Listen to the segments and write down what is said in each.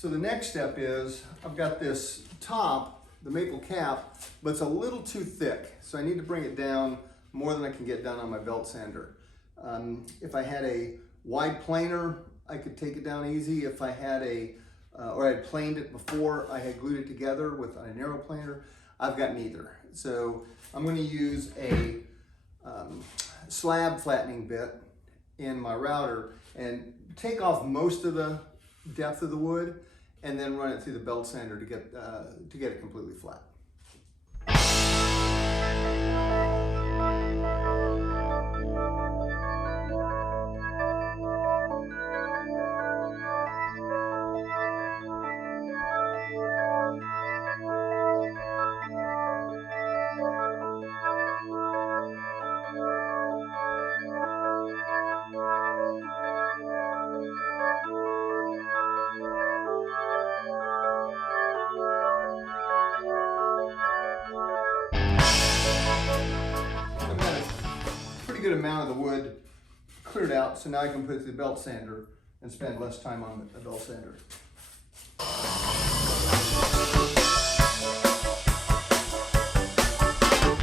So the next step is, I've got this top, the maple cap, but it's a little too thick. So I need to bring it down more than I can get done on my belt sander. If I had a wide planer, I could take it down easy. If I had or I had planed it before I had glued it together with a narrow planer, I've got neither. So I'm going to use a slab flattening bit in my router and take off most of the depth of the wood and then run it through the belt sander to get it completely flat. Good amount of the wood cleared out, so now I can put it through the belt sander and spend less time on the belt sander.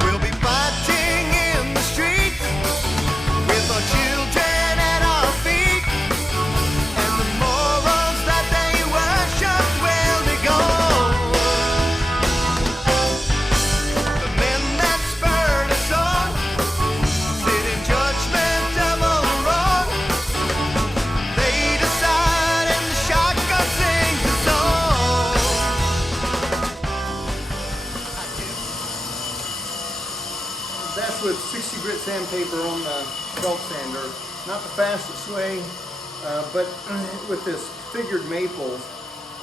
We'll be fighting in the street with our children at our feet, and the morals that they worship will be gone. The men that spurred us on sit in judgment of all wrong. They decide and the shotgun sings the song. That's with 60 grit sandpaper on the belt sander. Not the fastest way, but with this figured maple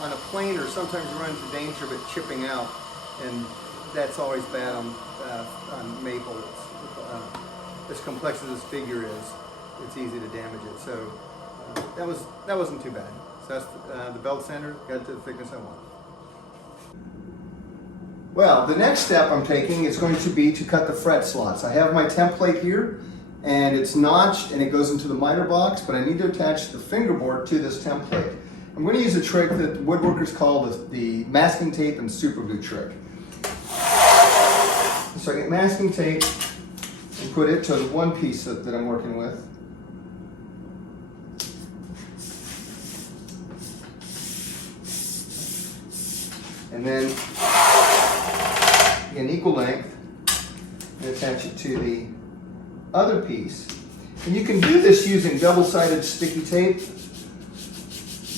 on a planer, sometimes you run into danger of it chipping out, and that's always bad on maple. As complex as this figure is, it's easy to damage it. So that wasn't too bad. So that's the belt sander, got it to the thickness I want. Well, the next step I'm taking is going to be to cut the fret slots. I have my template here, and it's notched and it goes into the miter box, but I need to attach the fingerboard to this template. I'm going to use a trick that woodworkers call the masking tape and super glue trick. So I get masking tape and put it to the one piece that I'm working with. And then an equal length and attach it to the other piece. And you can do this using double-sided sticky tape,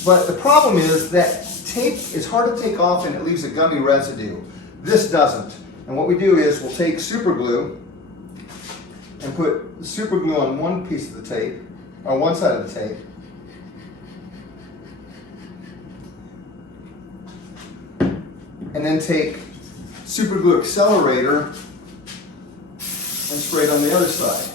but the problem is that tape is hard to take off and it leaves a gummy residue. This doesn't. And what we do is we'll take super glue and put super glue on one piece of the tape, on one side of the tape, and then take super glue accelerator and spray it on the other side.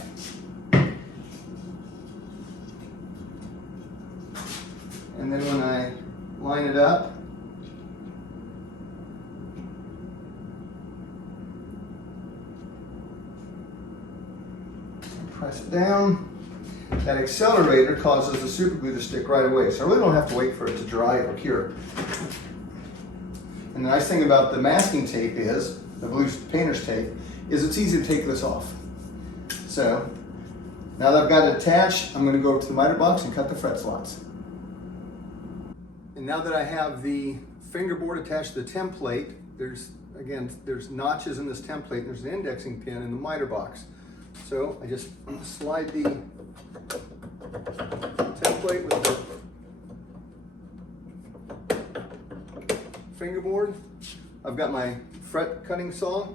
And then when I line it up, press it down. That accelerator causes the super glue to stick right away, so I really don't have to wait for it to dry or cure. And the nice thing about the masking tape is, the blue painter's tape, is it's easy to take this off. So, now that I've got it attached, I'm going to go over to the miter box and cut the fret slots. And now that I have the fingerboard attached to the template, there's notches in this template, there's an indexing pin in the miter box. So I just slide the template with the fingerboard. I've got my fret cutting saw.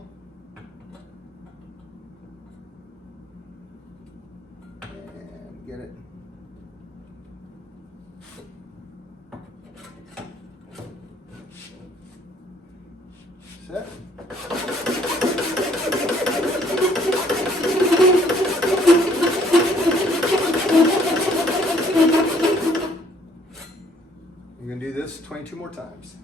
And get it. Set. I'm going to do this 22 more times.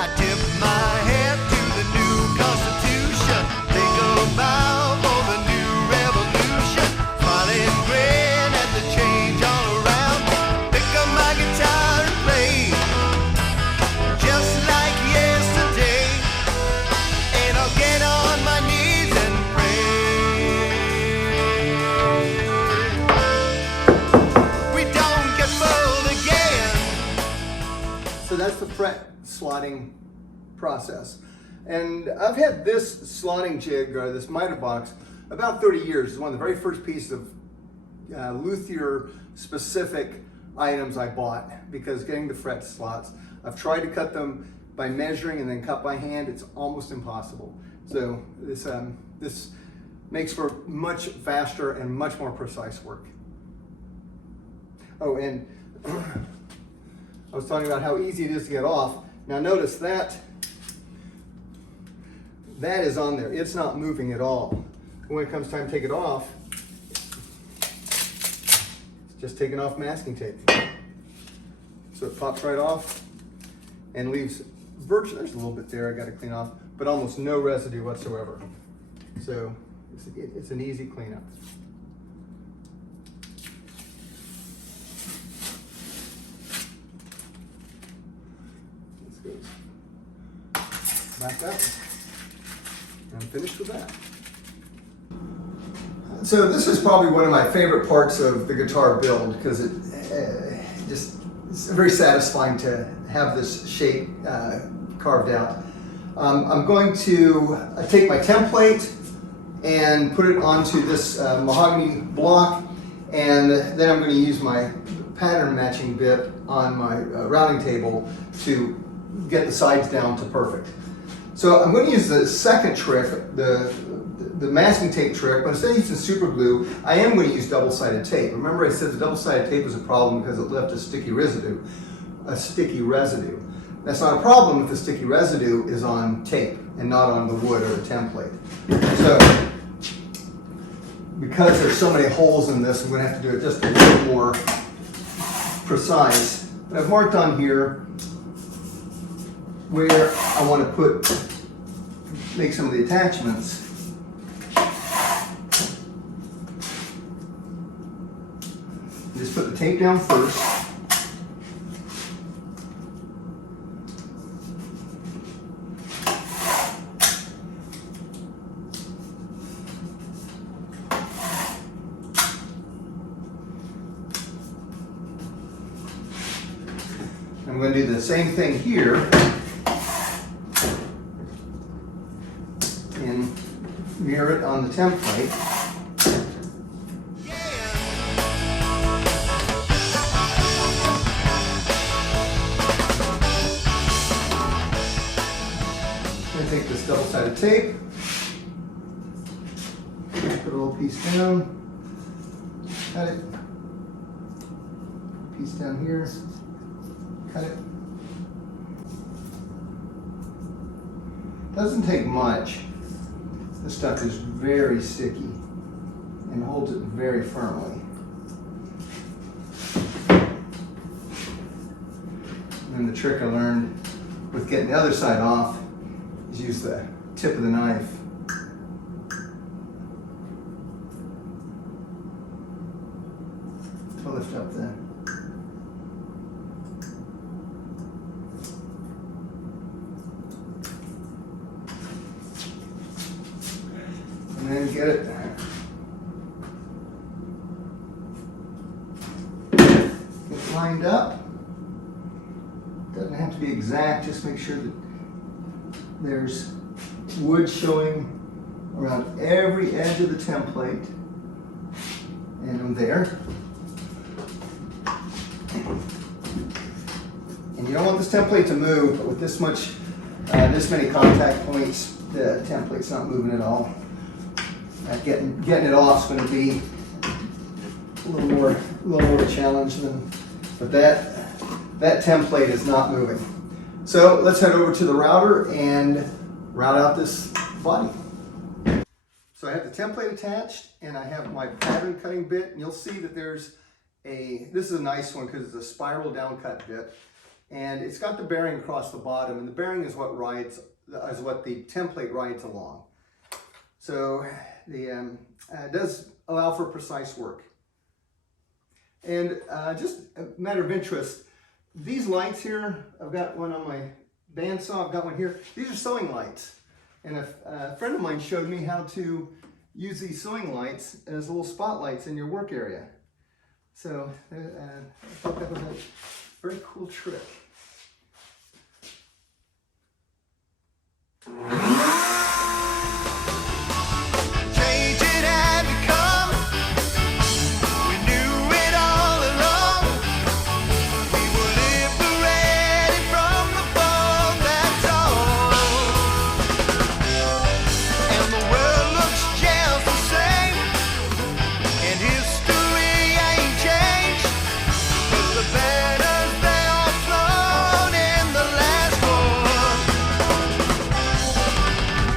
I tip my hat to the new Constitution. Think about for the new revolution. Smile and grin at the change all around. Pick 'em that's the fret slotting process. And I've had this slotting jig, or this miter box, about 30 years. It's one of the very first pieces of luthier specific items I bought, because getting the fret slots, I've tried to cut them by measuring and then cut by hand. It's almost impossible. So this makes for much faster and much more precise work. Oh, and I was talking about how easy it is to get off. Now notice that is on there. It's not moving at all. When it comes time to take it off, it's just taking off masking tape. So it pops right off and leaves virtually, there's a little bit there I got to clean off, but almost no residue whatsoever. So it's an easy cleanup. This goes back up. I'm finished with that. So this is probably one of my favorite parts of the guitar build, because it's very satisfying to have this shape carved out. I'm going to take my template and put it onto this mahogany block, and then I'm going to use my pattern matching bit on my routing table to get the sides down to perfect. So I'm going to use the second trick, the masking tape trick, but instead of using super glue, I am going to use double-sided tape. Remember I said the double-sided tape was a problem because it left a sticky residue. That's not a problem if the sticky residue is on tape and not on the wood or the template. So, because there's so many holes in this, I'm going to have to do it just a little more precise. But I've marked on here where I want to make some of the attachments. Just put the tape down first. I'm going to do the same thing here and mirror it on the template. Take this double-sided tape, put a little piece down, cut it, piece down here, cut it. Doesn't take much. This stuff is very sticky and holds it very firmly. And then the trick I learned with getting the other side off, use the tip of the knife. To lift up the and then get it lined up. Doesn't have to be exact, just make sure that there's wood showing around every edge of the template, and I'm there. And you don't want this template to move, but with this many contact points, the template's not moving at all. Getting it off is going to be a little more of a challenge but that template is not moving. So let's head over to the router and route out this body. So I have the template attached and I have my pattern cutting bit, and you'll see that this is a nice one because it's a spiral down cut bit, and it's got the bearing across the bottom, and the bearing is what the template rides along. So it does allow for precise work. And just a matter of interest, these lights here, I've got one on my bandsaw, I've got one here. These are sewing lights. And a friend of mine showed me how to use these sewing lights as little spotlights in your work area. So I thought that was a very cool trick. Change it had to come. We knew it all along. We were liberated from the bond, that's all. And the world looks just the same, and history ain't changed, 'cause the banners they all flown in the last war.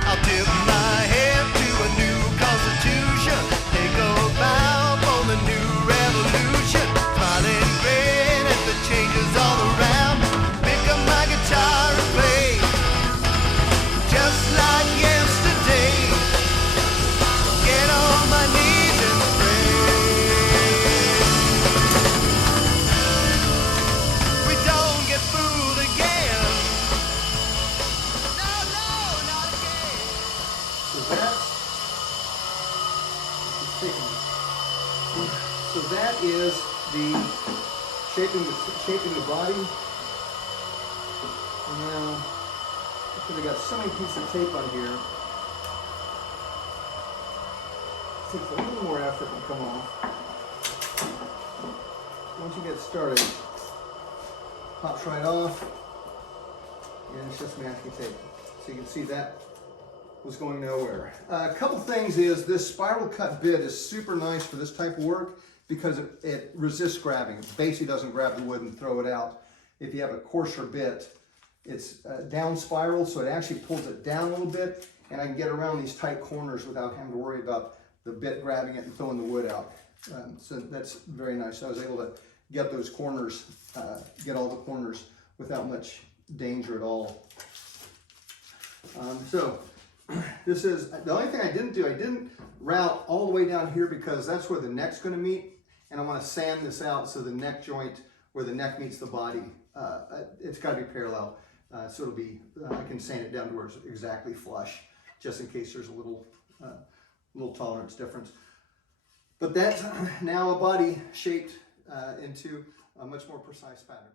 I'll tip my head to a new constitution, take a bow for the new revolution, smiling great at the changes all around, pick up my guitar and play, just like yesterday, get on my knees and pray. We don't get fooled again. No, no, not again. So that is the shaping the body. And now, because I got so many pieces of tape on here, it takes a little more effort to come off. Once you get started, pops right off, and it's just masking tape. So you can see that was going nowhere. A couple things is this spiral cut bit is super nice for this type of work because it resists grabbing. It basically doesn't grab the wood and throw it out. If you have a coarser bit, it's down spiral, so it actually pulls it down a little bit, and I can get around these tight corners without having to worry about the bit grabbing it and throwing the wood out. So that's very nice. So I was able to get those corners, get all the corners without much danger at all. So this is, the only thing I didn't do, I didn't route all the way down here because that's where the neck's going to meet, and I want to sand this out so the neck joint where the neck meets the body, it's got to be parallel. So it'll be, I can sand it down to where it's exactly flush, just in case there's a little tolerance difference. But that's now a body shaped into a much more precise pattern.